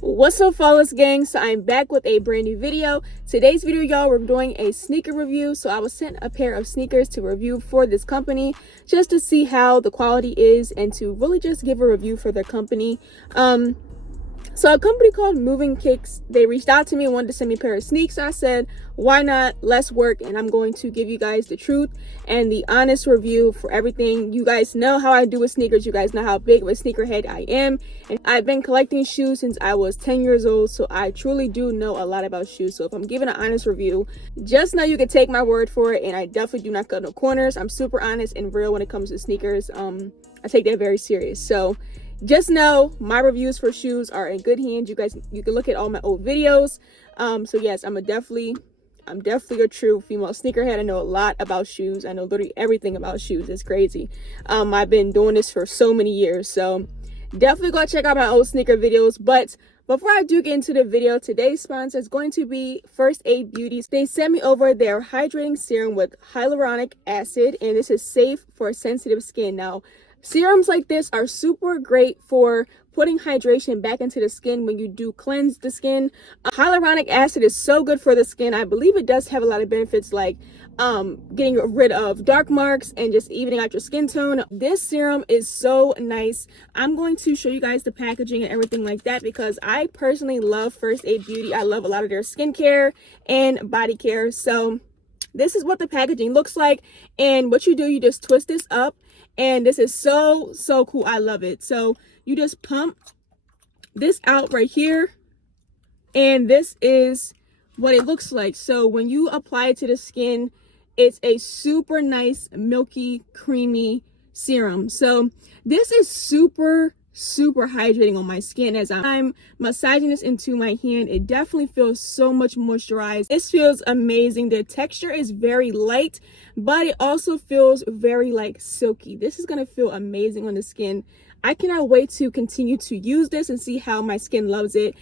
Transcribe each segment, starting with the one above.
What's up, Flawless Gang? So I'm back with a brand new video. Today's video, y'all, we're doing a sneaker review. So I was sent a pair of sneakers to review for this company just to see how the quality is and to really just give a review for their company. So a company called Moving Kicks, they reached out to me and wanted to send me a pair of sneaks. I said, why not? Let's work, and I'm going to give you guys the truth and the honest review for everything. You guys know how I do with sneakers. You guys know how big of a sneakerhead I am, and I've been collecting shoes since I was 10 years old, so I truly do know a lot about shoes. So if I'm giving an honest review, just know you can take my word for it, and I definitely do not cut no corners. I'm super honest and real when it comes to sneakers. I take that very serious. So just know my reviews for shoes are in good hands. You guys, you can look at all my old videos. So yes, I'm definitely a true female sneakerhead. I know a lot about shoes. I know literally everything about shoes. It's crazy. I've been doing this for so many years. So definitely go check out my old sneaker videos. But before I do get into the video, today's sponsor is going to be First Aid Beauty. They sent me over their hydrating serum with hyaluronic acid, and this is safe for sensitive skin. Now, serums like this are super great for putting hydration back into the skin when you do cleanse the skin. Hyaluronic acid is so good for the skin. I believe it does have a lot of benefits like getting rid of dark marks and just evening out your skin tone. This serum is so nice. I'm going to show you guys the packaging and everything like that because I personally love First Aid Beauty. I love a lot of their skincare and body care. So this is what the packaging looks like, and what you do, you just twist this up, and this is so cool. I love it. So you just pump this out right here, and this is what it looks like. So when you apply it to the skin, it's a super nice milky creamy serum. So this is super hydrating on my skin. As I'm massaging this into my hand, it definitely feels so much moisturized. This feels amazing. The texture is very light, but it also feels very like silky. This is gonna feel amazing on the skin. I cannot wait to continue to use this and see how my skin loves it.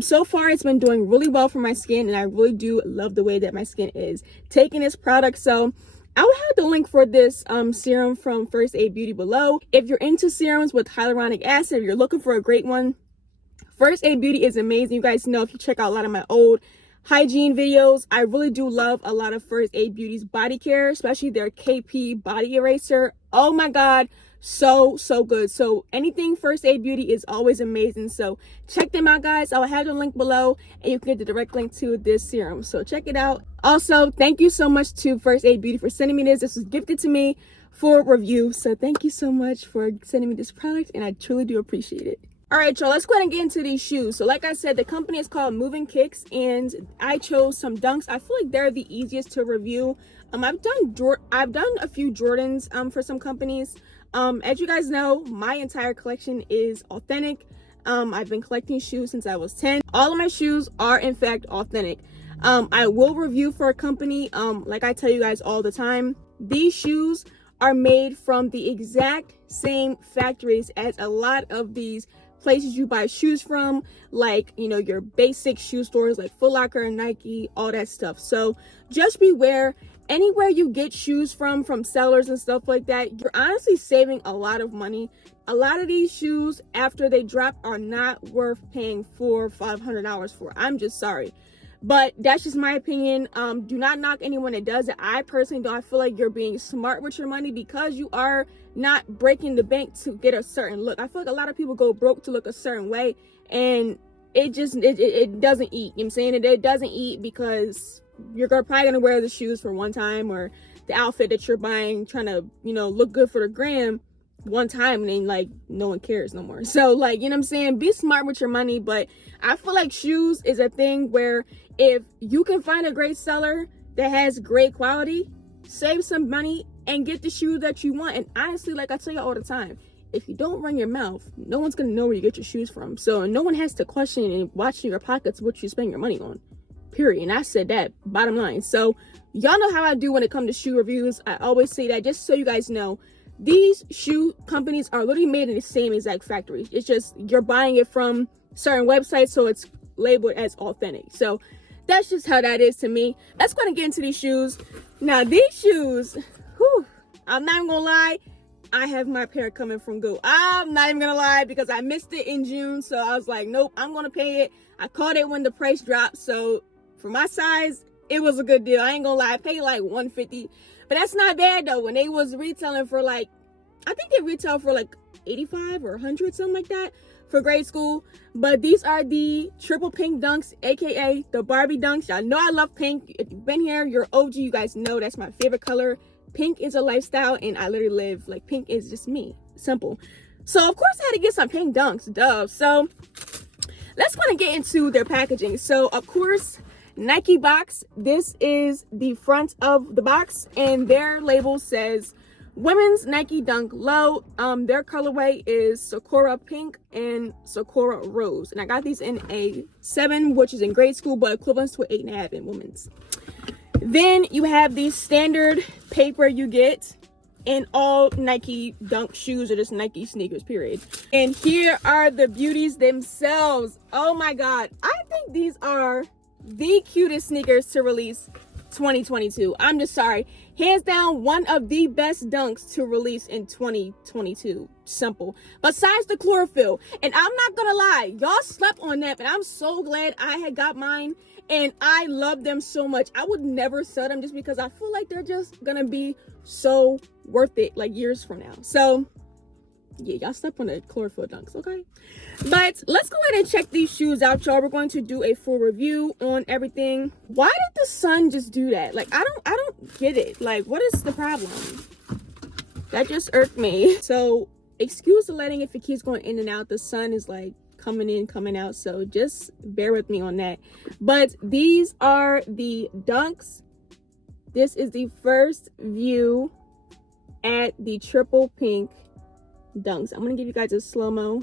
So far it's been doing really well for my skin, and I really do love the way that my skin is taking this product. So I will have the link for this serum from First Aid Beauty below. If you're into serums with hyaluronic acid, if you're looking for a great one, First Aid Beauty is amazing. You guys know, if you check out a lot of my old hygiene videos, I really do love a lot of First Aid Beauty's body care, especially their KP body eraser. Oh my God, so good. So anything First Aid Beauty is always amazing. So check them out, guys. I'll have the link below, and you can get the direct link to this serum. So check it out. Also, thank you so much to First Aid Beauty for sending me this. This was gifted to me for review. So thank you so much for sending me this product, and I truly do appreciate it. All right, y'all, let's go ahead and get into these shoes. So like I said, the company is called Moving Kicks, and I chose some Dunks. I feel like they're the easiest to review. I've done a few Jordans for some companies. As you guys know, my entire collection is authentic. I've been collecting shoes since I was 10. All of my shoes are in fact authentic. I will review for a company. Like I tell you guys all the time, these shoes are made from the exact same factories as a lot of these places you buy shoes from, like, you know, your basic shoe stores like Foot Locker, Nike, all that stuff. So just beware. Anywhere you get shoes from sellers and stuff like that, you're honestly saving a lot of money. A lot of these shoes, after they drop, are not worth paying $400-500 for. I'm just sorry, but that's just my opinion. Do not knock anyone that does it. I personally don't. I feel like you're being smart with your money because you are not breaking the bank to get a certain look. I feel like a lot of people go broke to look a certain way, and it doesn't eat. You know what I'm saying? It doesn't eat because you're probably gonna wear the shoes for one time, or the outfit that you're buying, trying to, you know, look good for the gram one time, and then like no one cares no more. So like, you know what I'm saying, be smart with your money. But I feel like shoes is a thing where if you can find a great seller that has great quality, save some money and get the shoes that you want. And honestly, like I tell you all the time, if you don't run your mouth, no one's gonna know where you get your shoes from. So no one has to question and watch in your pockets what you spend your money on. Period. And I said that, bottom line. So y'all know how I do when it comes to shoe reviews. I always say that just so you guys know. These shoe companies are literally made in the same exact factory. It's just you're buying it from certain websites, so it's labeled as authentic. So That's just how that is to me. Let's go and get into these shoes. Now these shoes, whew, I'm not even gonna lie, I have my pair coming from Go. I'm not even gonna lie, because I missed it in June, so I was like, nope, I'm gonna pay it. I caught it when the price dropped, so for my size, it was a good deal. I ain't gonna lie, I paid like $150, but that's not bad though. When they was retailing for like, I think they retail for like 85 or 100, something like that, for grade school. But these are the triple pink dunks, aka the Barbie dunks. Y'all know I love pink. If you've been here, you're OG, you guys know that's my favorite color. Pink is a lifestyle, and I literally live like pink is just me. Simple. So of course I had to get some pink dunks, duh. So let's kind of get into their packaging. So of course, Nike box. This is the front of the box, and their label says women's Nike Dunk Low. Their colorway is Sakura Pink and Sakura Rose, and I got these in a 7, which is in grade school, but equivalent to an 8.5 in women's. Then you have the standard paper you get in all Nike Dunk shoes, or just Nike sneakers, period. And here are the beauties themselves. Oh my god, I think these are the cutest sneakers to release 2022. I'm just sorry, hands down, one of the best dunks to release in 2022. Simple. Besides the chlorophyll, and I'm not gonna lie, y'all slept on that, but I'm so glad I had got mine, and I love them so much. I would never sell them just because I feel like they're just gonna be so worth it like years from now. So yeah, y'all slept on the chlorophyll dunks, okay? But let's go ahead and check these shoes out, y'all. We're going to do a full review on everything. Why did the sun just do that? Like, I don't get it. Like, what is the problem? That just irked me. So excuse the lighting if it keeps going in and out. The sun is like coming in, coming out, so just bear with me on that. But these are the dunks. This is the first view at the triple pink dunks. I'm gonna give you guys a slow-mo.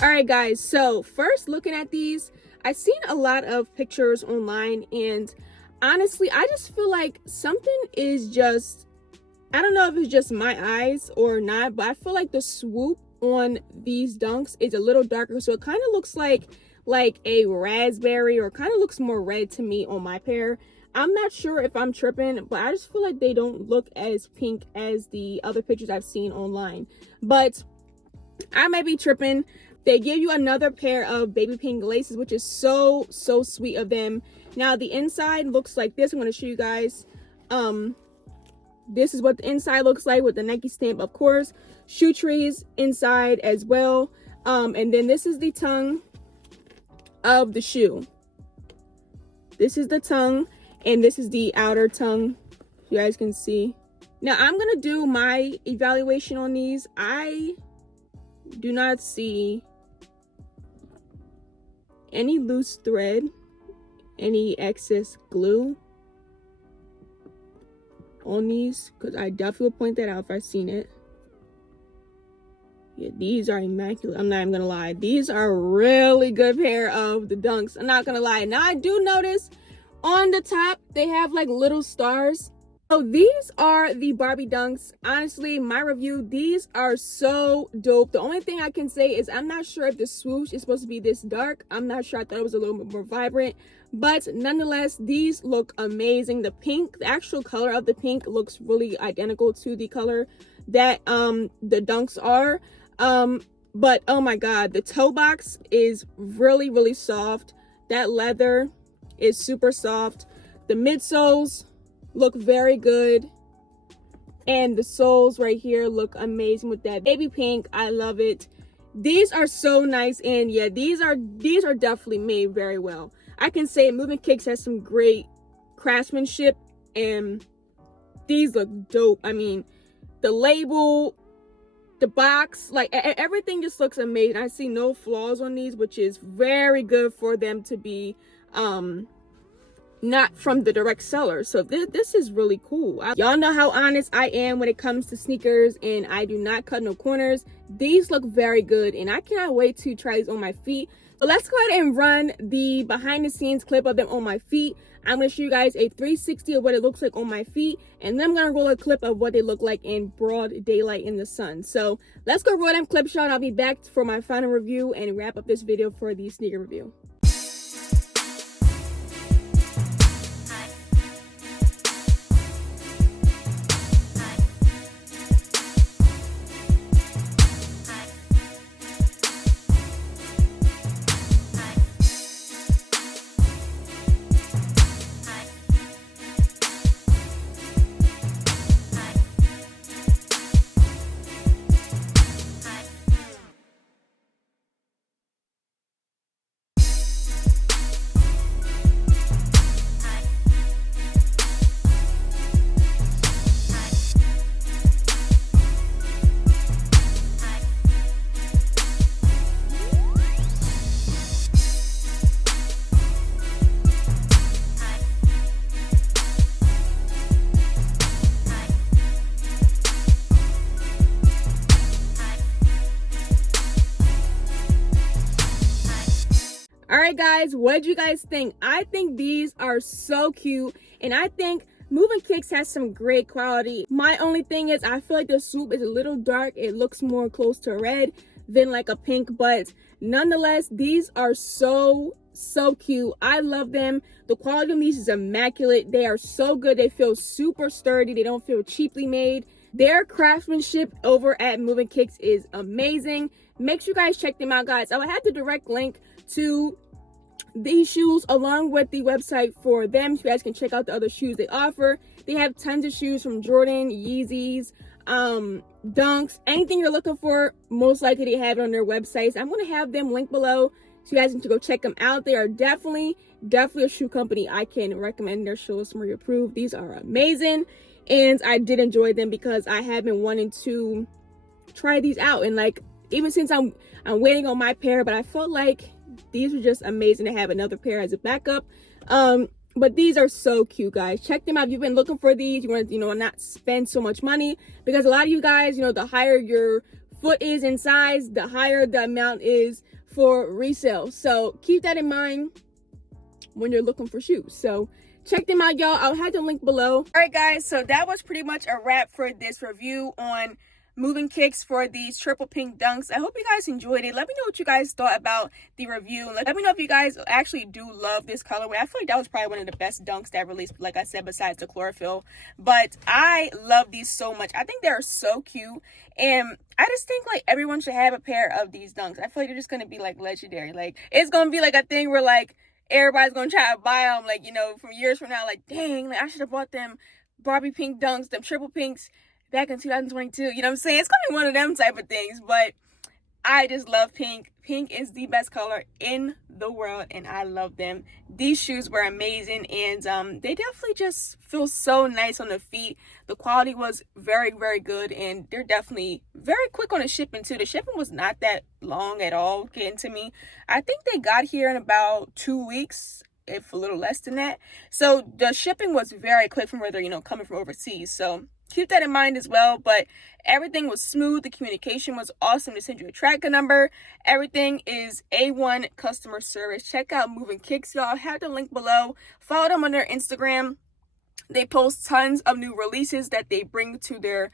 All right guys, so first looking at these, I've seen a lot of pictures online, and honestly I just feel like something is just, I don't know if it's just my eyes or not, but I feel like the swoop on these dunks is a little darker, so it kind of looks like a raspberry, or kind of looks more red to me on my pair. I'm not sure if I'm tripping, but I just feel like they don't look as pink as the other pictures I've seen online, but I might be tripping. They give you another pair of baby pink laces, which is so sweet of them. Now the inside looks like this. I'm going to show you guys. This is what the inside looks like with the Nike stamp, of course. Shoe trees inside as well. And then this is the tongue of the shoe. This is the tongue, and this is the outer tongue. You guys can see. Now I'm going to do my evaluation on these. I do not see any loose thread, any excess glue on these, because I definitely will point that out if I've seen it. Yeah, these are immaculate. I'm not even gonna lie, these are a really good pair of the dunks. I'm not gonna lie. Now I do notice on the top they have like little stars. So these are the Barbie dunks. Honestly, my review, these are so dope. The only thing I can say is I'm not sure if the swoosh is supposed to be this dark. I'm not sure. I thought it was a little bit more vibrant, but nonetheless, these look amazing. The pink, the actual color of the pink looks really identical to the color that the dunks are. But oh my god, the toe box is really soft. That leather is super soft. The midsoles look very good, and the soles right here look amazing with that baby pink. I love it. These are so nice, and yeah, these are definitely made very well. I can say Moving Kicks has some great craftsmanship, and these look dope. I mean, the label, the box, like everything just looks amazing. I see no flaws on these, which is very good for them to be not from the direct seller. So this is really cool. Y'all know how honest I am when it comes to sneakers, and I do not cut no corners. These look very good, and I cannot wait to try these on my feet. So let's go ahead and run the behind the scenes clip of them on my feet. I'm going to show you guys a 360 of what it looks like on my feet, and then I'm going to roll a clip of what they look like in broad daylight in the sun. So let's go roll them clips, y'all, and I'll be back for my final review and wrap up this video for the sneaker review. All right, guys, what did you guys think? I think these are so cute, and I think Moving Kicks has some great quality. My only thing is I feel like the swoop is a little dark. It looks more close to red than like a pink, but nonetheless, these are so cute. I love them. The quality of these is immaculate. They are so good. They feel super sturdy. They don't feel cheaply made. Their craftsmanship over at Moving Kicks is amazing. Make sure you guys check them out, guys. I will have the direct link to these shoes along with the website for them, so you guys can check out the other shoes they offer. They have tons of shoes from Jordan, Yeezys, Dunks, anything you're looking for. Most likely they have it on their websites. I'm going to have them linked below so you guys can go check them out. They are definitely a shoe company I can recommend. Their Shalisha Marie approved. These are amazing, and I did enjoy them because I have been wanting to try these out, and like even since I'm waiting on my pair, but I felt like these were just amazing to have another pair as a backup. But these are so cute, guys. Check them out if you've been looking for these. You want to, not spend so much money, because a lot of you guys, the higher your foot is in size, the higher the amount is for resale. So keep that in mind when you're looking for shoes. So check them out, y'all. I'll have the link below. All right, guys, so that was pretty much a wrap for this review on Moving Kicks for these triple pink dunks. I hope you guys enjoyed it. Let me know what you guys thought about the review. Let me know if you guys actually do love this colorway. I feel like that was probably one of the best dunks that released, like I said, besides the chlorophyll. But I love these so much. I think they're so cute, and I just think like everyone should have a pair of these dunks. I feel like they're just gonna be like legendary. Like it's gonna be like a thing where like everybody's gonna try to buy them, like, from years from now, like, dang, like I should have bought them Barbie pink dunks, them triple pinks back in 2022. You know what I'm saying? It's gonna be one of them type of things. But I just love pink. Pink is the best color in the world, and I love them. These shoes were amazing, and they definitely just feel so nice on the feet. The quality was very good, and they're definitely very quick on the shipping too. The shipping was not that long at all getting to me. I think they got here in about 2 weeks, if a little less than that. So the shipping was very quick from where they're coming from overseas. So keep that in mind as well. But everything was smooth. The communication was awesome. To send you a tracker number. Everything is A1 customer service. Check out Moving Kicks, y'all. I have the link below. Follow them on their Instagram. They post tons of new releases that they bring to their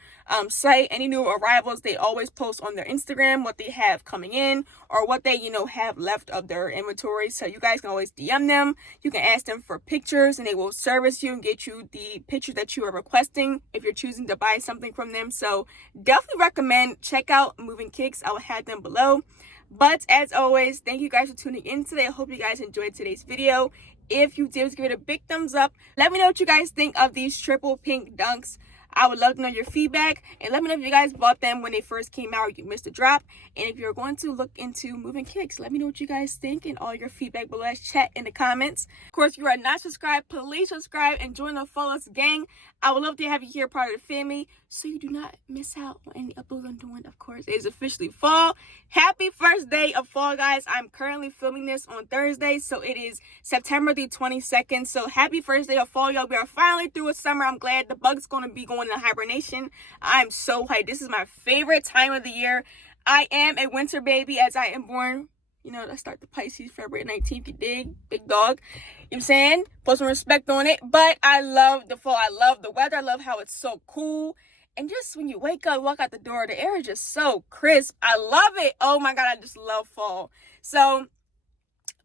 site. Any new arrivals, they always post on their Instagram what they have coming in, or what they, have left of their inventory. So you guys can always DM them. You can ask them for pictures, and they will service you and get you the picture that you are requesting if you're choosing to buy something from them. So definitely recommend, check out Moving Kicks. I will have them below. But as always, thank you guys for tuning in today. I hope you guys enjoyed today's video. If you did, give it a big thumbs up. Let me know what you guys think of these triple pink dunks. I would love to know your feedback, and let me know if you guys bought them when they first came out or you missed a drop. And if you're going to look into moving kicks, let me know what you guys think and all your feedback below. Let's chat in the comments. Of course, if you are not subscribed, please subscribe and join the Follow Us gang. I would love to have you here, part of the family, so you do not miss out on any uploads I'm doing. Of course, it is officially fall. Happy first day of fall, guys. I'm currently filming this on Thursday, so it is September the 22nd. So happy first day of fall, y'all. We are finally through with summer. I'm glad the bug's going to be going into hibernation. I'm so hyped. This is my favorite time of the year. I am a winter baby, as I am born, you know, let's start the Pisces February 19th, you dig? Big dog. You know what I'm saying? Put some respect on it. But I love the fall. I love the weather. I love how it's so cool. And just when you wake up, walk out the door, the air is just so crisp. I love it. Oh my God, I just love fall. So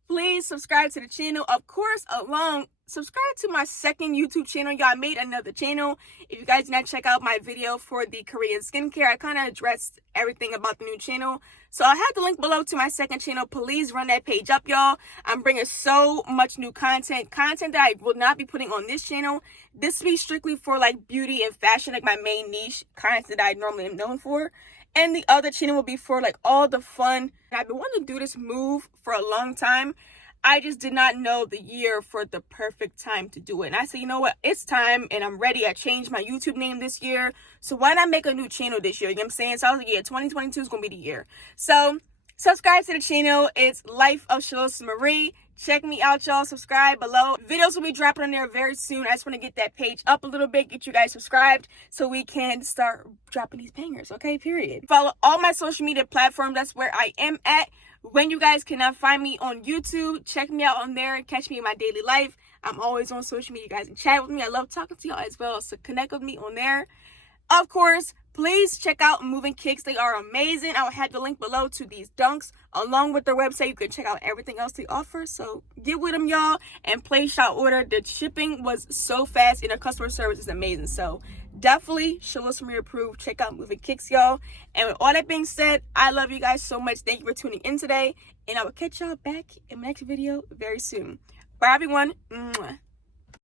please subscribe to the channel. Of course, subscribe to my second YouTube channel. Y'all, I made another channel. If you guys did not check out my video for the Korean skincare, I kind of addressed everything about the new channel. So I have the link below to my second channel. Please run that page up, y'all. I'm bringing so much new content that I will not be putting on this channel. This will be strictly for like beauty and fashion, like my main niche content that I normally am known for. And the other channel will be for like all the fun. I've been wanting to do this move for a long time. I just did not know the year for the perfect time to do it. And I said, you know what? It's time and I'm ready. I changed my YouTube name this year. So why not make a new channel this year? You know what I'm saying? So I was like, yeah, 2022 is going to be the year. So subscribe to the channel. It's Life of Shalisha Marie. Check me out, y'all. Subscribe below. Videos will be dropping on there very soon. I just want to get that page up a little bit, get you guys subscribed so we can start dropping these bangers, okay? Period. Follow all my social media platforms. That's where I am at. When you guys cannot find me on YouTube, check me out on there and catch me in my daily life. I'm always on social media. You guys can chat with me. I love talking to y'all as well, so connect with me on there. Of course, please check out Moving Kicks. They are amazing. I will have the link below to these dunks. Along with their website, you can check out everything else they offer. So get with them, y'all, and place your order. The shipping was so fast and their customer service is amazing. So definitely Shalisha Marie approved. Check out Moving Kicks, y'all. And with all that being said, I love you guys so much. Thank you for tuning in today. And I will catch y'all back in my next video very soon. Bye, everyone. Mwah.